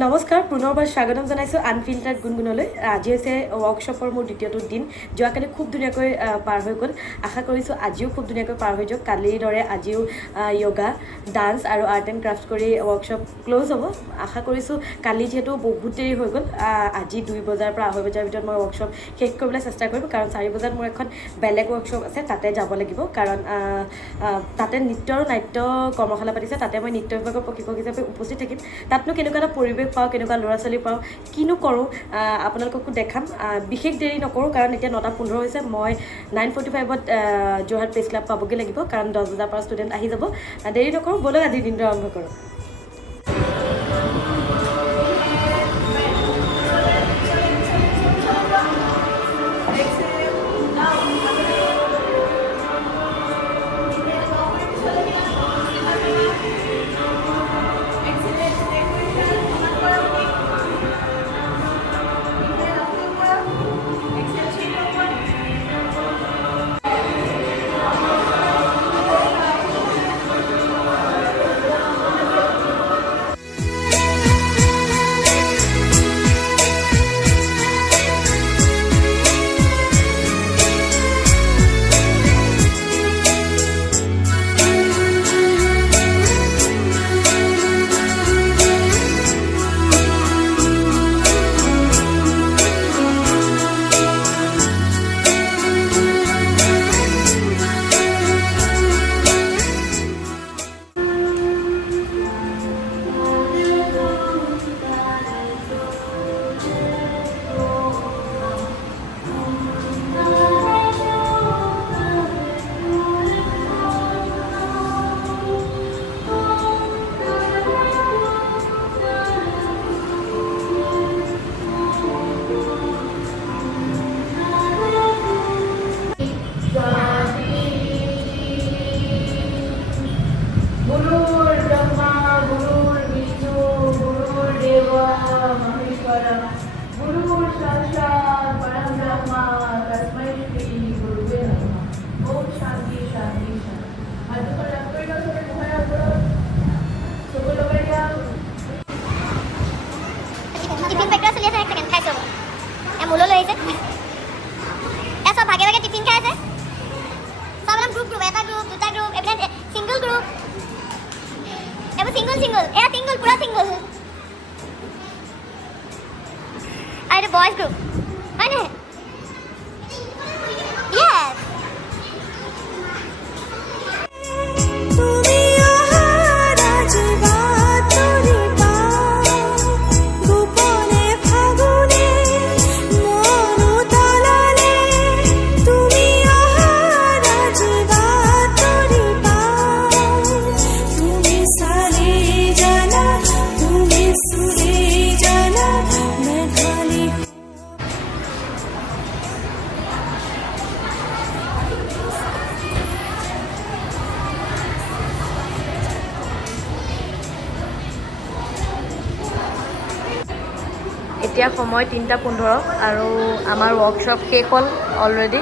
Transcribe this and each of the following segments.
নমস্কাৰ পুনৰবাৰ স্বাগতম জনাইছোঁ আনফিল্টাৰ্ড গুণগুণলৈ আজি হৈছে ৱৰ্কশ্বপৰ মোৰ দ্বিতীয়টো দিন যোৱাকালি খুব ধুনীয়াকৈ পাৰ হৈ গ'ল আশা কৰিছোঁ আজিও খুব ধুনীয়াকৈ পাৰ হৈ যাওক কালিৰ দৰে আজিও য়োগা ডান্স আৰু আৰ্ট এণ্ড ক্ৰাফ্ট কৰি ৱৰ্কশ্বপ ক্ল'জ হ'ব আশা কৰিছোঁ কালি যিহেতু বহুত দেৰি হৈ গ'ল আজি 2 বজাৰ পৰা 2:30 বজাৰ ভিতৰত মই ৱৰ্কশ্বপ শেষ কৰিবলৈ চেষ্টা কৰিম কাৰণ 4 বজাত মোৰ এখন বেলেগ ৱৰ্কশ্বপ আছে তাতে যাব লাগিব কাৰণ তাতে নৃত্য আৰু নাট্য কৰ্মশালা পাতিছে তাতে মই নৃত্য বিভাগৰ প্ৰশিক্ষক হিচাপে উপস্থিত থাকিম তাতনো কেনেকুৱা এটা পৰিৱেশ পাওঁ কেনেকুৱা ল'ৰা ছোৱালী পাওঁ কিনো কৰোঁ আপোনালোককো দেখাম বিশেষ দেৰি নকৰোঁ কাৰণ এতিয়া 9:15 হৈছে মই 9:45ত যোৰহাট প্ৰেছ ক্লাব পাবগৈ লাগিব কাৰণ 10 বজাৰ পৰা ষ্টুডেণ্ট আহি যাব দেৰি নকৰোঁ ব'লক আজিৰ দিনটো আৰম্ভ কৰোঁ boys group. Right? Yes. এতিয়া সময় 3:15 আৰু আমাৰ ৱৰ্কশ্বপ শেষ হ'ল অলৰেডি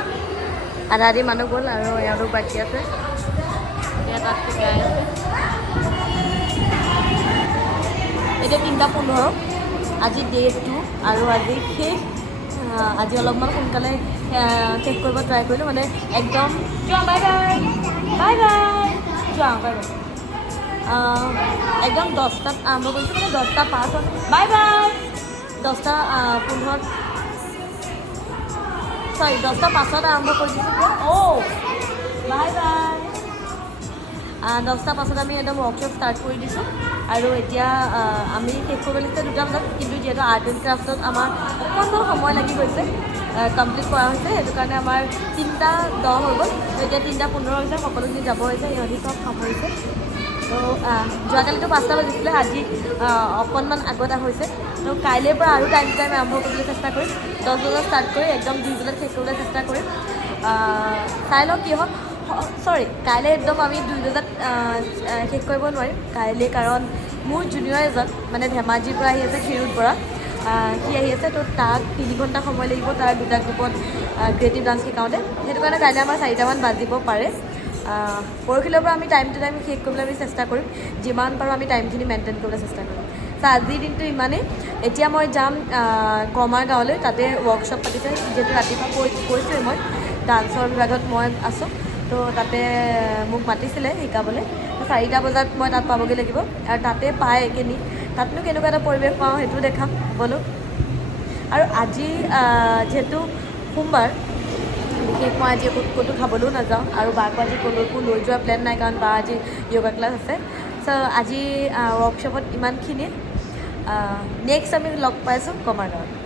আধা আধি মানুহ গ'ল আৰু এওঁলোক বাকী আছে এতিয়া তাত শিকাই আছে এতিয়া 3:15 আজি ডে 2 আৰু আজি শেষ আজি অলপমান সোনকালে শেষ কৰিব ট্ৰাই কৰিলোঁ মানে একদম যোৱা বাই বাই বাই বাই যোৱা বাই বাই একদম 10টাত আৰম্ভ কৰিছোঁ মানে 10টা 5 বাই বাই 10টা 5 আৰম্ভ কৰি দিছোঁ বাই বাই 10টা 5 আমি একদম ৱৰ্কশ্বপ ষ্টাৰ্ট কৰি দিছোঁ আৰু এতিয়া আমি শেষ কৰিব লাগিছে 2টা বজাত কিন্তু যিহেতু আৰ্ট এণ্ড ক্ৰাফ্টত আমাৰ অকণমান সময় লাগি গৈছে কমপ্লিট কৰা হৈছে সেইটো কাৰণে আমাৰ 3:10 হৈ গ'ল এতিয়া 3:15 হৈছে সকলোখিনি যাব হৈছে ইহঁতি চব সামৰিছে তো যোৱাকালিতো 5টা বাজিছিলে আজি অকণমান আগত হৈছে তো কাইলৈৰ পৰা আৰু টাইম আৰম্ভ কৰিবলৈ চেষ্টা কৰিম 10 বজাত ষ্টাৰ্ট কৰি একদম 2 বজাত শেষ কৰিবলৈ চেষ্টা কৰিম চাই লওঁ কি হয় চৰি কাইলৈ একদম আমি 2 বজাত শেষ কৰিব নোৱাৰিম কাইলৈ কাৰণ মোৰ জুনিয়ৰ এজন মানে ধেমাজিৰ পৰা আহি আছে ক্ষীৰোদ পৰা সি আহি আছে তো তাক 3 ঘণ্টা সময় লাগিব তাৰ 2টা গ্ৰুপত ক্ৰিয়েটিভ ডান্স শিকাওঁতে সেইটো কাৰণে কাইলৈ আমাৰ 4টামান বাজিব পাৰে পৰহিলৰ পৰা আমি টাইম টু টাইম শেষ কৰিবলৈ আমি চেষ্টা কৰিম যিমান পাৰোঁ আমি টাইমখিনি মেইনটেইন কৰিবলৈ চেষ্টা কৰিম আজিৰ দিনটো ইমানেই এতিয়া মই যাম কমাৰ গাঁৱলৈ তাতে ৱৰ্কশ্বপ পাতিছে যিহেতু ৰাতিপুৱা কৈছোঁৱেই মই ডান্সৰ বিভাগত মই আছোঁ তো তাতে মোক মাতিছিলে শিকাবলৈ 4টা বজাত মই তাত পাবগৈ লাগিব আৰু তাতে পাই কিনি তাতনো কেনেকুৱা এটা পৰিৱেশ পাওঁ সেইটো দেখাম বোলো আৰু আজি যিহেতু সোমবাৰ বিশেষ মই আজি ক'তো খাবলৈও নাযাওঁ আৰু বাকো আজি ক'লৈকো লৈ যোৱা প্লেন নাই কাৰণ বা আজি য়োগা ক্লাছ আছে চ' আজি ৱৰ্কশ্বপত ইমানখিনিয়ে নেক্সট আমি লগ পাইছোঁ কমাৰগাঁৱত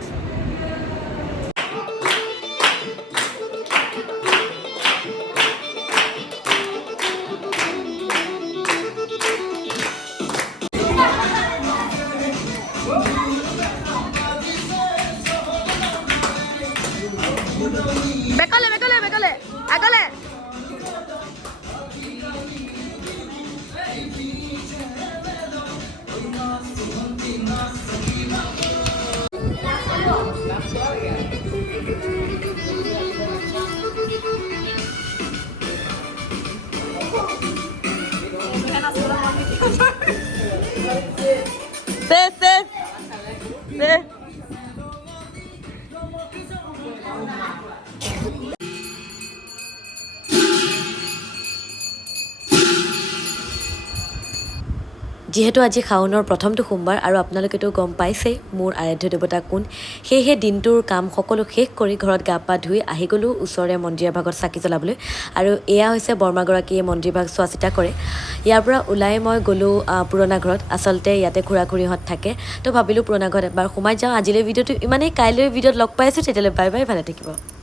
বেকলে আগলে যিহেতু আজি শাওনৰ প্ৰথমটো সোমবাৰ আৰু আপোনালোকেতো গম পাইছেই মোৰ আৰাধ্য দেৱতা কোন সেয়েহে দিনটোৰ কাম সকলো শেষ কৰি ঘৰত গা পা ধুই আহি গ'লোঁ ওচৰৰে মন্দিৰৰ ভাগত চাকি জ্বলাবলৈ আৰু এয়া হৈছে বৰমাগৰাকীয়ে মন্দিৰ ভাগ চোৱা চিতা কৰে ইয়াৰ পৰা ওলাই মই গ'লোঁ পুৰণা ঘৰত আচলতে ইয়াতে খুৰা খুৰীহঁত থাকে তো ভাবিলোঁ পুৰণা ঘৰত এবাৰ সোমাই যাওঁ আজিলৈ ভিডিঅ'টো ইমানেই কাইলৈ ভিডিঅ'ত লগ পাই আছোঁ তেতিয়ালৈ বাই বাই ভালে থাকিব